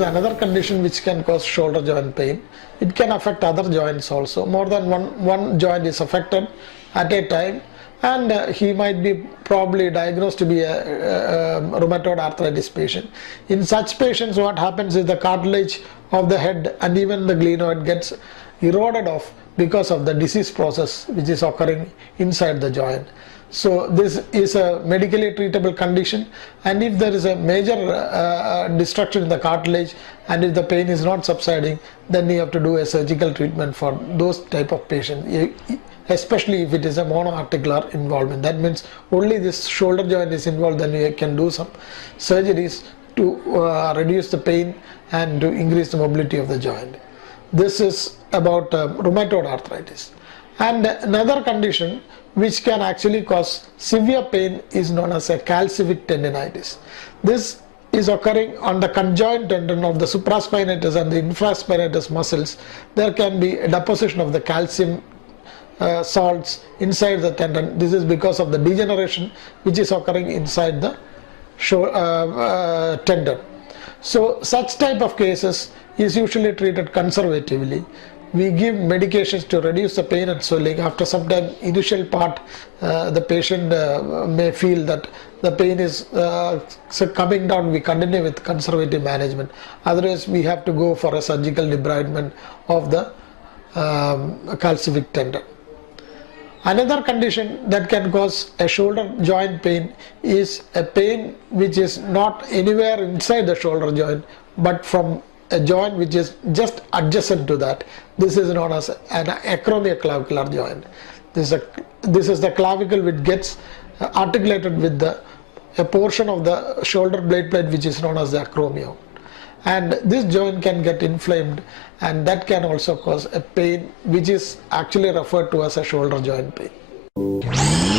is another condition which can cause shoulder joint pain. It can affect other joints also. More than one joint is affected at a time, and he might be probably diagnosed to be a rheumatoid arthritis patient. In such patients, what happens is the cartilage of the head and even the glenoid gets eroded off because of the disease process which is occurring inside the joint. So this is a medically treatable condition, and if there is a major destruction in the cartilage and if the pain is not subsiding, then you have to do a surgical treatment for those type of patients, especially if it is a monoarticular involvement. That means only this shoulder joint is involved, then you can do some surgeries to reduce the pain and to increase the mobility of the joint. This is about rheumatoid arthritis. And another condition which can actually cause severe pain is known as a calcific tendinitis. This is occurring on the conjoint tendon of the supraspinatus and the infraspinatus muscles. There can be a deposition of the calcium salts inside the tendon. This is because of the degeneration which is occurring inside the tendon. So such type of cases is usually treated conservatively. We give medications to reduce the pain and swelling. After some time, initial part, the patient may feel that the pain is coming down. We continue with conservative management. Otherwise, we have to go for a surgical debridement of the calcific tendon. Another condition that can cause a shoulder joint pain is a pain which is not anywhere inside the shoulder joint, but from a joint which is just adjacent to that. This is known as an acromioclavicular joint. This is the clavicle which gets articulated with a portion of the shoulder blade plate which is known as the acromion. And this joint can get inflamed, and that can also cause a pain which is actually referred to as a shoulder joint pain.